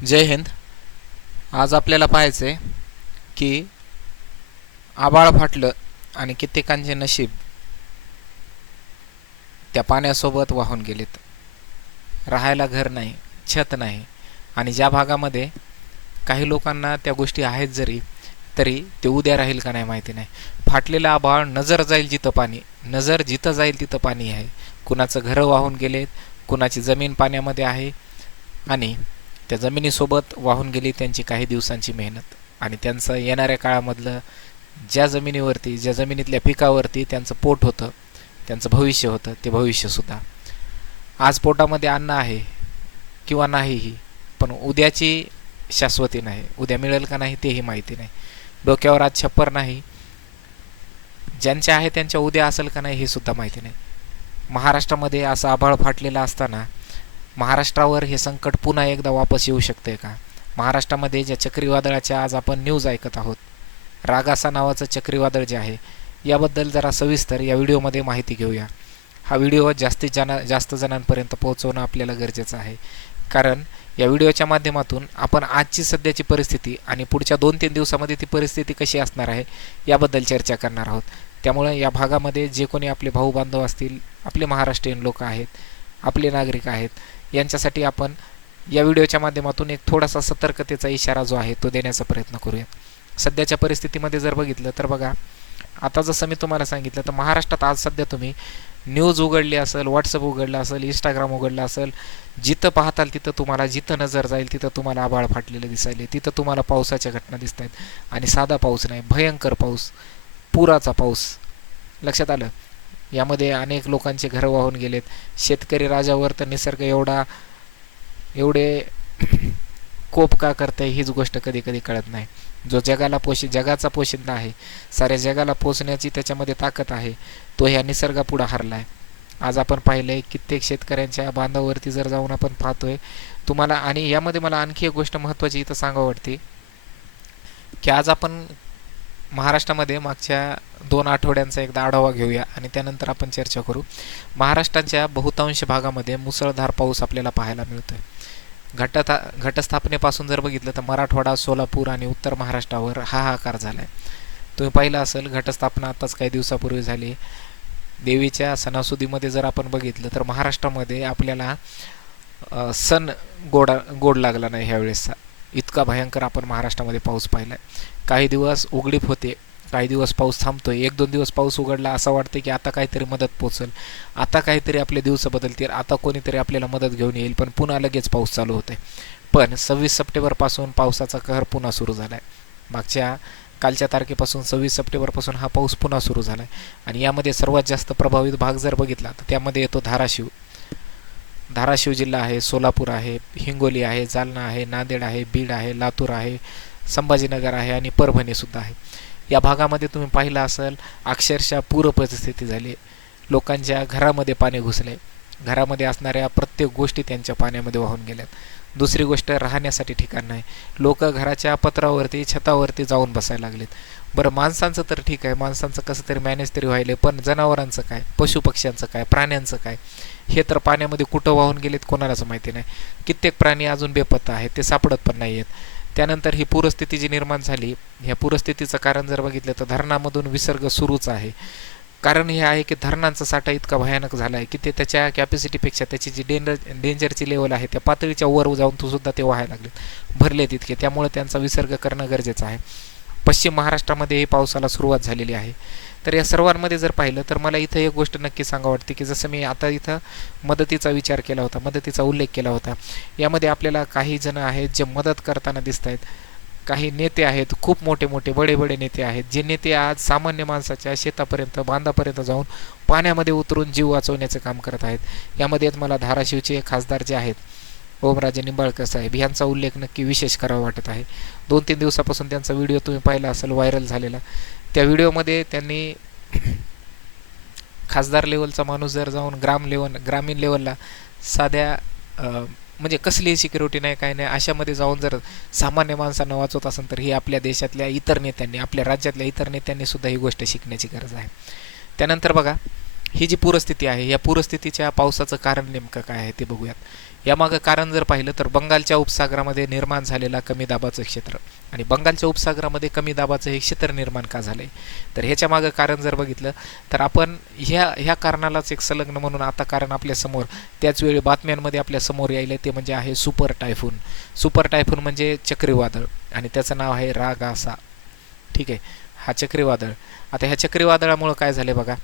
जय हिंद. आज आपल्याला पाहायचं आहे की आबाळ फाटलं आणि कित्येकांचे नशीब त्या पाण्यासोबत वाहून गेलेत. राहायला घर नाही छत नाही आणि ज्या भागामध्ये काही लोकांना त्या गोष्टी आहेत जरी तरी ते उद्या राहील का नाही माहिती नाही. फाटलेलं आभाळ नजर जाईल जिथं पाणी नजर जिथं जाईल तिथं पाणी आहे. कुणाचं घरं वाहून गेलेत कुणाची जमीन पाण्यामध्ये आहे आणि त्या जमिनीसोबत वाहून गेली त्यांची काही दिवसांची मेहनत. आणि त्यांचं येणाऱ्या काळामधलं ज्या जमिनीवरती ज्या जमिनीतल्या पिकावरती त्यांचं पोट होतं त्यांचं भविष्य होतं ते भविष्यसुद्धा आज पोटामध्ये अन्न आहे किंवा नाहीही पण उद्याची शाश्वती नाही. उद्या मिळेल का नाही तेही माहिती नाही. डोक्यावर आज छप्पर नाही. ज्यांच्या आहे त्यांच्या उद्या असेल का नाही हे सुद्धा माहिती नाही. महाराष्ट्रामध्ये असं आभाळ फाटलेलं असताना महाराष्ट्रावर हे संकट पुन्हा एकदा वापस येऊ शकते का? महाराष्ट्रामध्ये ज्या चक्रीवादळाच्या आज आपण न्यूज ऐकत आहोत रागासा नावाचं चक्रीवादळ जे आहे याबद्दल जरा सविस्तर या व्हिडिओमध्ये माहिती घेऊया. हा व्हिडिओ जास्तीत जना जास्त जणांपर्यंत पोहोचवणं आपल्याला गरजेचं आहे. कारण या व्हिडिओच्या माध्यमातून आपण आजची सध्याची परिस्थिती आणि पुढच्या दोन तीन दिवसामध्ये ती परिस्थिती कशी असणार आहे याबद्दल चर्चा करणार आहोत. त्यामुळे या भागामध्ये जे कोणी आपले भाऊ बांधव असतील आपले महाराष्ट्रीयन लोक आहेत आपले नागरिक आहेत यांच्यासाठी आपण या व्हिडिओच्या माध्यमातून एक थोडासा सतर्कतेचा इशारा जो आहे तो देण्याचा प्रयत्न करूया सध्याच्या परिस्थितीमध्ये जर बघितलं तर बघा आता जसं मी तुम्हाला सांगितलं तर महाराष्ट्रात आज सध्या तुम्ही न्यूज उघडली असेल व्हॉट्सअप उघडलं असेल इंस्टाग्राम उघडलं असेल जिथं पाहताल तिथं तुम्हाला जिथं नजर जाईल तिथं तुम्हाला आबाळ फाटलेलं दिसायले तिथं तुम्हाला पावसाच्या घटना दिसत आहेत आणि साधा पाऊस नाही भयंकर पाऊस पुराचा पाऊस. लक्षात आलं? यामध्ये अनेक लोकांचे घरं वाहून गेलेत. शेतकरी राजावर तर निसर्ग एवढा एवढे कोप का करते हीच गोष्ट कधी कधी कळत नाही. जो जगाला पोषि जगाचा पोशिंदा आहे साऱ्या जगाला पोचण्याची त्याच्यामध्ये ताकद आहे तो ह्या निसर्गापुढं हरला आहे आज आपण पाहिलंय कित्येक शेतकऱ्यांच्या बांधावरती जर जाऊन आपण पाहतोय तुम्हाला आणि यामध्ये मला आणखी एक गोष्ट महत्त्वाची इथं सांगावं वाटते की आज आपण महाराष्ट्रामध्ये मागच्या दोन आठवड्यांचा एकदा आढावा घेऊया आणि त्यानंतर आपण चर्चा करू. महाराष्ट्राच्या बहुतांश भागामध्ये मुसळधार पाऊस आपल्याला पाहायला मिळतो आहे घटता घटस्थापनेपासून जर बघितलं तर मराठवाडा सोलापूर आणि उत्तर महाराष्ट्रावर हाहाकार झाला आहे तुम्ही पाहिलं असेल घटस्थापना आत्ताच काही दिवसापूर्वी झाली. देवीच्या सणासुदीमध्ये जर आपण बघितलं तर महाराष्ट्रामध्ये आपल्याला सण गोडा गोड लागला नाही ह्यावेळेसचा. इतका भयंकर आपण महाराष्ट्रामध्ये पाऊस पाहिला आहे काही दिवस उघडीप होते काही दिवस पाऊस थांबतोय एक दोन दिवस पाऊस उघडला असं वाटतं की आता काहीतरी मदत पोचेल आता काहीतरी आपले दिवस बदलतील आता कोणीतरी आपल्याला मदत घेऊन येईल पण पुन्हा लगेच पाऊस चालू होते पण सव्वीस सप्टेंबरपासून पावसाचा कहर पुन्हा सुरू झाला आहे मागच्या कालच्या तारखेपासून सव्वीस सप्टेंबरपासून हा पाऊस पुन्हा सुरू झाला आहे आणि यामध्ये सर्वात जास्त प्रभावित भाग जर बघितला तर त्यामध्ये येतो धाराशिव. धाराशिव जिल्हा आहे सोलापूर आहे हिंगोली आहे जालना आहे नांदेड आहे बीड आहे लातूर आहे संभाजीनगर आहे आणि परभणीसुद्धा आहे. या भागामध्ये तुम्ही पाहिलं असेल अक्षरशः पूर परिस्थिती झाली. लोकांच्या घरामध्ये पाणी घुसले. घरामध्ये असणाऱ्या प्रत्येक गोष्टी त्यांच्या पाण्यामध्ये वाहून गेल्यात. दुसरी गोष्ट राहण्यासाठी ठिकाण नाही. लोक घराच्या पत्रावरती छतावरती जाऊन बसायला लागलेत. बरं माणसांचं तर ठीक आहे. माणसांचं कसं तरी मॅनेज तरी व्हायले पण जनावरांचं काय? पशुपक्ष्यांचं काय? प्राण्यांचं काय? हे तर पाण्यामध्ये कुठं वाहून गेलेत कोणालाच माहिती नाही. कित्येक प्राणी अजून बेपत्ता आहेत ते सापडत पण नाही आहेत. त्यानंतर ही पूरस्थिती जी निर्माण झाली ह्या पूरस्थितीचं कारण जर बघितलं तर धरणामधून विसर्ग सुरूच आहे. कारण हे आहे की धरणांचा साठा इतका भयानक झाला आहे की ते त्याच्या कॅपॅसिटीपेक्षा त्याची जी डेंजर डेंजरची लेवल आहे त्या पातळीच्या वर जाऊन तो सुद्धा ते व्हायला लागलेत. भरले तितके त्यामुळे त्यांचा विसर्ग करणं गरजेचं आहे. पश्चिम महाराष्ट्रामध्येही पावसाला सुरुवात झालेली आहे. तर या सर्वांमध्ये जर पाहिलं तर मला इथं एक गोष्ट नक्की सांगा वाटते की जसं मी आता इथं मदतीचा विचार केला होता मदतीचा उल्लेख केला होता. यामध्ये आपल्याला काही जण आहेत जे मदत करताना दिसत आहेत काही नेते आहेत खूप मोठे मोठे बडे बडे नेते आहेत जे नेते आज सामान्य माणसाच्या शेतापर्यंत बांधापर्यंत जाऊन पाण्यामध्ये उतरून जीव वाचवण्याचं काम करत आहेत. यामध्ये मला धाराशिवचे खासदार जे आहेत ओमराजे निंबाळकर साहेब यांचा उल्लेख नक्की विशेष करावा वाटत आहे. दोन तीन दिवसापासून त्यांचा व्हिडिओ तुम्ही पाहिला असेल व्हायरल झालेला. त्या व्हिडिओमध्ये त्यांनी खासदार लेवलचा माणूस जर जाऊन ग्राम लेवल ग्रामीण लेवलला साध्या म्हणजे कसलीही सिक्युरिटी नाही काय नाही अशामध्ये जाऊन जर सामान्य माणसांना वाचवत असेल तर ही आपल्या देशातल्या इतर नेत्यांनी आपल्या राज्यातल्या इतर नेत्यांनी सुद्धा ही गोष्ट शिकण्याची गरज आहे. त्यानंतर बघा ही जी पूरस्थिती आहे या पूरस्थितीच्या पावसाचं कारण नेमकं काय आहे ते बघूयात. यामागं कारण जर पाहिलं तर बंगालच्या उपसागरामध्ये निर्माण झालेला कमी दाबाचं क्षेत्र. आणि बंगालच्या उपसागरामध्ये कमी दाबाचं हे क्षेत्र निर्माण का झालं आहे तर ह्याच्या मागं कारण जर बघितलं तर आपण ह्या ह्या कारणालाच एक संलग्न म्हणून आता कारण आपल्यासमोर त्याच वेळी बातम्यांमध्ये आपल्यासमोर यायलं ते म्हणजे आहे सुपर टायफून. सुपर टायफून म्हणजे चक्रीवादळ. आणि त्याचं नाव आहे रागासा. ठीक आहे? हा चक्रीवादळ. आता ह्या चक्रीवादळामुळं काय झालं बघा?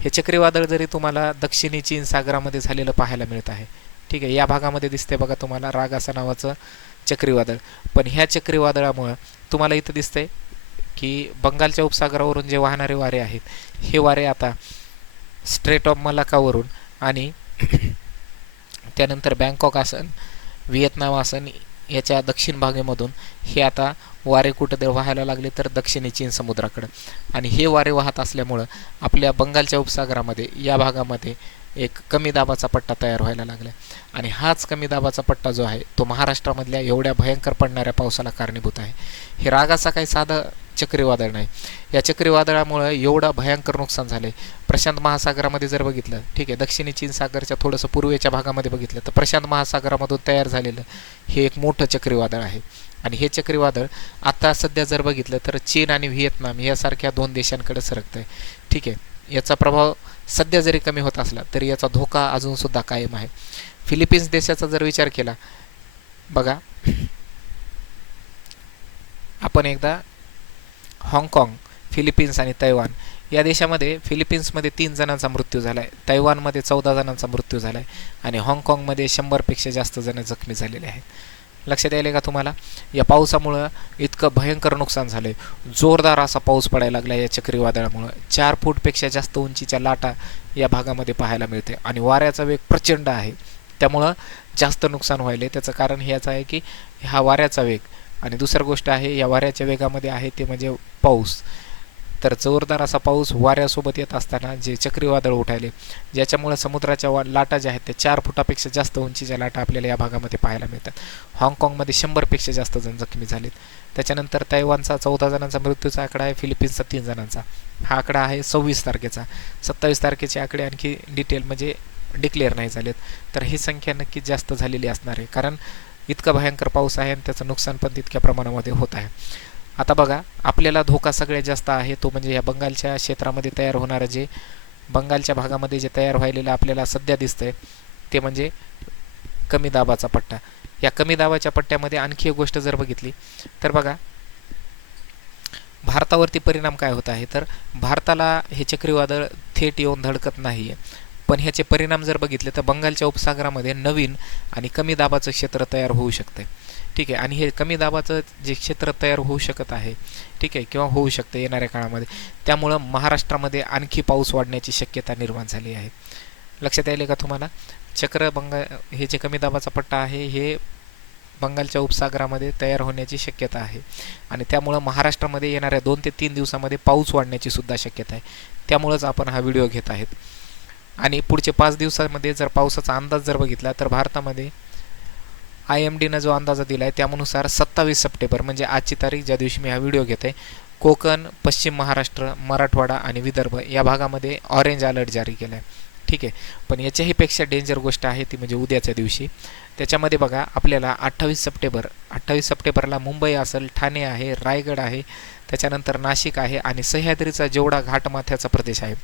हे चक्रीवादळ जरी तुम्हाला दक्षिणी चीन सागरामध्ये झालेलं पाहायला मिळत आहे ठीक आहे या भागामध्ये दिसते बघा तुम्हाला रागासा नावाचं चक्रीवादळ. पण ह्या चक्रीवादळामुळं तुम्हाला इथं दिसतंय की बंगालच्या उपसागरावरून जे वाहणारे वारे आहेत हे वारे आता स्ट्रेट ऑफ मलाकावरून आणि त्यानंतर बँकॉक आसन व्हिएतनाम आसन याच्या दक्षिण भागेमधून हे आता वारे कुठं तर व्हायला लागले तर दक्षिणी चीन समुद्राकडं. आणि हे वारे वाहत असल्यामुळं आपल्या बंगालच्या उपसागरामध्ये या भागामध्ये एक कमी दाबाचा पट्टा तयार व्हायला लागला आणि हाच कमी दाबाचा पट्टा जो आहे तो महाराष्ट्रामधल्या एवढ्या भयंकर पडणाऱ्या पावसाला कारणीभूत आहे. हे रागाचा काही साधं चक्रीवादळ नाही. या चक्रीवादळामुळं एवढं भयंकर नुकसान झालं आहे प्रशांत महासागरामध्ये जर बघितलं ठीक आहे दक्षिणी चीन सागरच्या थोडंसं पूर्वेच्या भागामध्ये बघितलं तर प्रशांत महासागरामधून तयार झालेलं हे एक मोठं चक्रीवादळ आहे. आणि हे चक्रीवादळ आता सध्या जर बघितलं तर चीन आणि व्हिएतनाम यासारख्या दोन देशांकडे सरकतं आहे ठीक आहे. याचा प्रभाव सध्या जरी कमी होत असला तरी याचा धोका अजूनसुद्धा कायम आहे. फिलिपिन्स देशाचा जर विचार केला बघा. आपण एकदा हाँगकाँग फिलिपिन्स आणि तैवान या देशामध्ये फिलिपिन्समध्ये तीन जणांचा मृत्यू झाला आहे तैवानमध्ये चौदा जणांचा मृत्यू झाला आहे आणि हाँगकाँगमध्ये शंभरपेक्षा जास्त जण जखमी झालेले आहेत. लक्षात यायला का तुम्हाला? या पावसामुळं इतकं भयंकर नुकसान झालं आहे जोरदार असा पाऊस पडायला लागला या चक्रीवादळामुळं. चार फूटपेक्षा जास्त उंचीच्या लाटा या भागामध्ये पाहायला मिळते आणि वाऱ्याचा वेग प्रचंड आहे. त्यामुळं जास्त नुकसान व्हायले त्याचं कारण ह्याचं आहे की हा वाऱ्याचा वेग. आणि दुसरी गोष्ट आहे या वाऱ्याच्या वेगामध्ये आहे ते म्हणजे पाऊस. तर जोरदार असा पाऊस वाऱ्यासोबत येत असताना जे चक्रीवादळ उठायले ज्याच्यामुळे समुद्राच्या वा लाटा ज्या आहेत त्या चार फुटापेक्षा जास्त उंचीच्या लाटा आपल्याला या भागामध्ये पाहायला मिळतात. हाँगकाँगमध्ये शंभरपेक्षा जास्त जण जखमी झालेत. त्याच्यानंतर तैवानचा चौदा जणांचा मृत्यूचा आकडा आहे फिलिपिन्सचा तीन जणांचा. हा आकडा आहे सव्वीस तारखेचा. सत्तावीस तारखेचे आकडे आणखी डिटेल म्हणजे डिक्लेअर नाही झालेत. तर ही संख्या नक्कीच जास्त झालेली असणार आहे. कारण इतका भयंकर पाऊस आहे आणि त्याचं नुकसान पण तितक्या प्रमाणामध्ये होत आहे. आता बघा आपल्याला धोका सगळ्यात जास्त आहे तो म्हणजे या बंगालच्या क्षेत्रामध्ये तयार होणारं जे बंगालच्या भागामध्ये जे तयार व्हायलेलं आपल्याला सध्या दिसतंय ते म्हणजे कमी दाबाचा पट्टा. या कमी दाबाच्या पट्ट्यामध्ये आणखी एक गोष्ट जर बघितली तर बघा भारतावरती परिणाम काय होत आहे? तर भारताला हे चक्रीवादळ थेट येऊन धडकत नाही आहे पण ह्याचे परिणाम जर बघितले तर बंगालच्या उपसागरामध्ये नवीन आणि कमी दाबाचं क्षेत्र तयार होऊ शकते ठीक आहे. आणि हे कमी दाबाचं जे क्षेत्र तयार होऊ शकत आहे ठीक आहे किंवा होऊ शकतं येणाऱ्या काळामध्ये त्यामुळं महाराष्ट्रामध्ये आणखी पाऊस वाढण्याची शक्यता निर्माण झाली आहे. लक्षात यायले का तुम्हाला? चक्र बंगा हे जे कमी दाबाचा पट्टा आहे हे बंगालच्या उपसागरामध्ये तयार होण्याची शक्यता आहे. आणि त्यामुळं महाराष्ट्रामध्ये येणाऱ्या दोन ते तीन दिवसामध्ये पाऊस वाढण्याची सुद्धा शक्यता आहे. त्यामुळंच आपण हा व्हिडिओ घेत आहेत. आणि पुढचे पाच दिवसामध्ये जर पावसाचा अंदाज जर बघितला तर भारतामध्ये आय एम डीनं जो अंदाजा दिला आहे त्यानुसार सत्तावीस सप्टेंबर म्हणजे आजची तारीख ज्या दिवशी मी हा व्हिडिओ घेत आहे कोकण पश्चिम महाराष्ट्र मराठवाडा आणि विदर्भ या भागामध्ये ऑरेंज अलर्ट जारी केला आहे ठीक आहे? पण याच्याहीपेक्षा डेंजर गोष्ट आहे ती म्हणजे उद्याच्या दिवशी. त्याच्यामध्ये बघा आपल्याला अठ्ठावीस सप्टेंबर अठ्ठावीस सप्टेंबरला मुंबई असेल ठाणे आहे रायगड आहे त्याच्यानंतर नाशिक आहे आणि सह्याद्रीचा जेवढा घाटमाथ्याचा प्रदेश आहे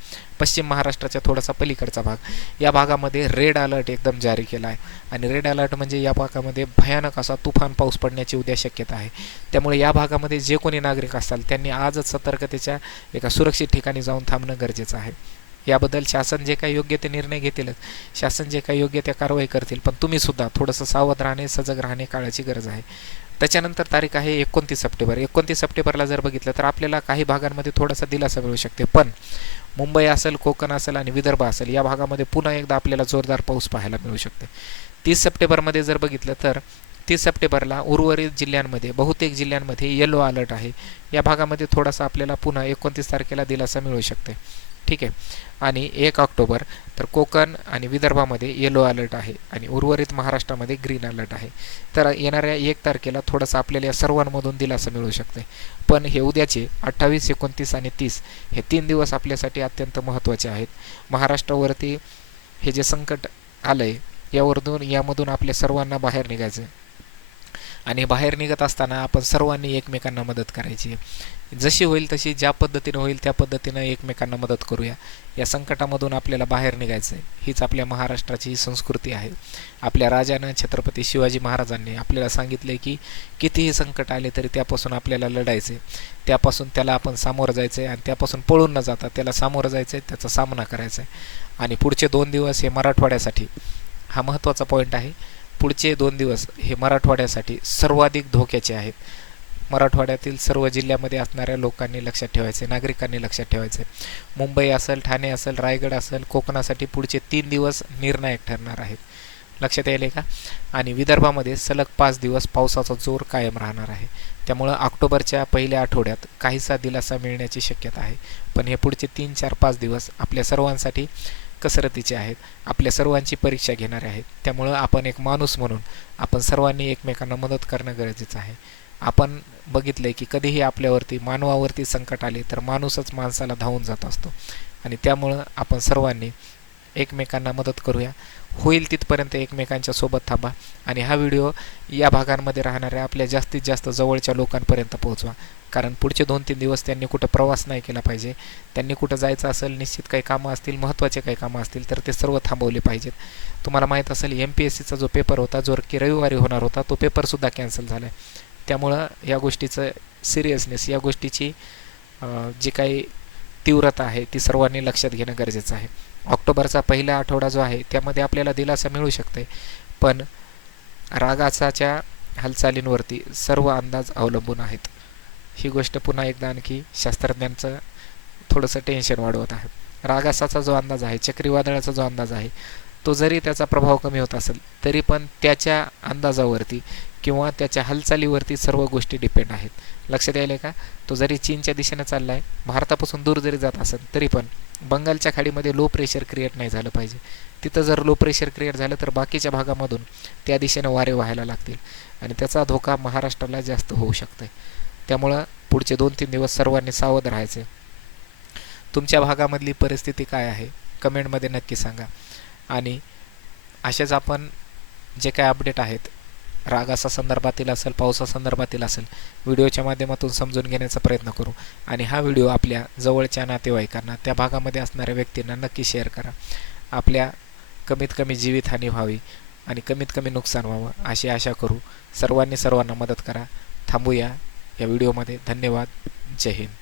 पश्चिम महाराष्ट्राच्या थोडासा पलीकडचा भाग या भागामध्ये रेड अलर्ट एकदम जारी केला आहे. आणि रेड अलर्ट म्हणजे या भागामध्ये भयानक असा तुफान पाऊस पडण्याची उद्या शक्यता आहे. त्यामुळे या भागामध्ये जे कोणी नागरिक असतात त्यांनी आजच सतर्कतेच्या एका सुरक्षित ठिकाणी जाऊन थांबणं गरजेचं आहे. याबद्दल शासन जे काही योग्य ते निर्णय घेतीलच. शासन जे काही योग्य त्या कारवाई करतील पण तुम्हीसुद्धा थोडंसं सावध राहणे सजग राहणे काळाची गरज आहे. त्याच्यानंतर तारीख आहे एकोणतीस सप्टेंबर. एकोणतीस सप्टेंबरला जर बघितलं तर आपल्याला काही भागांमध्ये थोडासा दिलासा मिळू शकते. पण मुंबई असेल कोकण असेल आणि विदर्भ असेल या भागामध्ये पुन्हा एकदा आपल्याला जोरदार पाऊस पाहायला मिळू शकते. तीस सप्टेंबरमध्ये जर बघितलं तर तीस सप्टेंबरला उर्वरित जिल्ह्यांमध्ये बहुतेक जिल्ह्यांमध्ये येलो अलर्ट आहे. या भागामध्ये थोडासा आपल्याला पुन्हा एकोणतीस तारखेला दिलासा मिळू शकते. ठीक आहे. आणि एक ऑक्टोबर तर कोकण आणि विदर्भामध्ये येलो अलर्ट आहे आणि उर्वरित महाराष्ट्रामध्ये ग्रीन अलर्ट आहे. तर येणाऱ्या एक तारखेला थोडंसं आपल्याला या सर्वांमधून दिलासा मिळू शकते पण हे उद्याचे अठ्ठावीस एकोणतीस आणि तीस हे तीन दिवस आपल्यासाठी अत्यंत महत्त्वाचे आहेत. महाराष्ट्रावरती हे जे संकट आलं आहे यावरून यामधून आपल्या सर्वांना बाहेर निघायचं आणि बाहेर निघत असताना आपण सर्वांनी एकमेकांना मदत करायची. जशी होईल तशी ज्या पद्धतीनं होईल त्या पद्धतीनं एकमेकांना मदत करूया. या संकटामधून आपल्याला बाहेर निघायचं आहे हीच आपल्या महाराष्ट्राची संस्कृती आहे. आपल्या राजानं छत्रपती शिवाजी महाराजांनी आपल्याला सांगितले की कितीही संकट आले तरी त्यापासून आपल्याला लढायचे त्यापासून त्याला आपण सामोरं जायचं आहे आणि त्यापासून पळून न जाता त्याला सामोरं जायचं आहे त्याचा सामना करायचा आहे आणि पुढचे दोन दिवस हे मराठवाड्यासाठी हा महत्त्वाचा पॉईंट आहे. पुढचे दोन दिवस हे मराठवाड्यासाठी सर्वाधिक धोक्याचे आहेत. मराठवाड्यातील सर्व जिल्ह्यामध्ये असणाऱ्या लोकांनी लक्षात ठेवायचे नागरिकांनी लक्षात ठेवायचे. मुंबई असेल ठाणे असेल रायगड असेल कोकणासाठी पुढचे तीन दिवस निर्णायक ठरणार आहेत. लक्षात येईल का? आणि विदर्भामध्ये सलग पाच दिवस पावसाचा जोर कायम राहणार आहे. त्यामुळं ऑक्टोबरच्या पहिल्या आठवड्यात काहीसा दिलासा मिळण्याची शक्यता आहे. पण हे पुढचे तीन चार पाच दिवस आपल्या सर्वांसाठी कसरतीचे आहेत. आपल्या सर्वांची परीक्षा घेणारे आहेत. त्यामुळं आपण एक माणूस म्हणून आपण सर्वांनी एकमेकांना मदत करणं गरजेचं आहे. आपण बघितलं की कधीही आपल्यावरती मानवावरती संकट आले तर माणूसच माणसाला धावून जात असतो. आणि त्यामुळं आपण सर्वांनी एकमेकांना मदत करूया. होईल तिथपर्यंत एकमेकांच्या सोबत थांबा. आणि हा व्हिडिओ या भागांमध्ये राहणाऱ्या आपल्या जास्तीत जास्त जवळच्या लोकांपर्यंत पोहोचवा. कारण पुढचे दोन तीन दिवस त्यांनी कुठं प्रवास नाही केला पाहिजे. त्यांनी कुठं जायचं असेल निश्चित काही कामं असतील महत्त्वाचे काही कामं असतील तर ते सर्व थांबवले पाहिजेत. तुम्हाला माहीत असेल एम पी एस सीचा जो पेपर होता जो की रविवारी होणार होता तो पेपरसुद्धा कॅन्सल झाला आहे त्यामुळं या गोष्टीचं सिरियसनेस या गोष्टीची जी काही तीव्रता आहे ती सर्वांनी लक्षात घेणं गरजेचं आहे. ऑक्टोबरचा पहिला आठवडा जो आहे त्यामध्ये आपल्याला दिलासा मिळू शकते पण रागाचाच्या हालचालींवरती सर्व अंदाज अवलंबून आहेत. ही गोष्ट पुन्हा एकदा आणखी शास्त्रज्ञांचं थोडंसं टेन्शन वाढवत आहे. रागासाचा जो अंदाज आहे चक्रीवादळाचा जो अंदाज आहे तो जरी त्याचा प्रभाव कमी होत असेल तरी पण त्याच्या अंदाजावरती किंवा त्याच्या हालचालीवरती सर्व गोष्टी डिपेंड आहेत. लक्षात यायला का? तो जरी चीनच्या दिशेनं चालला आहे भारतापासून दूर जरी जात असेल तरी पण बंगालच्या खाडीमध्ये लो प्रेशर क्रिएट नाही झालं पाहिजे. तिथं जर लो प्रेशर क्रिएट झालं तर बाकीच्या भागामधून त्या दिशेनं वारे व्हायला लागतील. आणि त्याचा धोका महाराष्ट्राला जास्त होऊ शकतो आहे त्यामुळं पुढचे दोन तीन दिवस सर्वांनी सावध राहायचे. तुमच्या भागामधली परिस्थिती काय आहे? कमेंटमध्ये नक्की सांगा. आणि असेच आपण जे काय अपडेट आहेत रागाचा संदर्भातील असेल पावसा संदर्भातील असेल व्हिडिओच्या माध्यमातून समजून घेण्याचा प्रयत्न करू. आणि हा व्हिडिओ आपल्या जवळच्या नातेवाईकांना त्या भागामध्ये असणाऱ्या व्यक्तींना नक्की शेअर करा. आपल्या कमीत कमी जीवितहानी व्हावी आणि कमीत कमी नुकसान व्हावं अशी आशा करू. सर्वांनी सर्वांना मदत करा. थांबूया. या व्हिडिओमध्ये धन्यवाद. जय हिंद.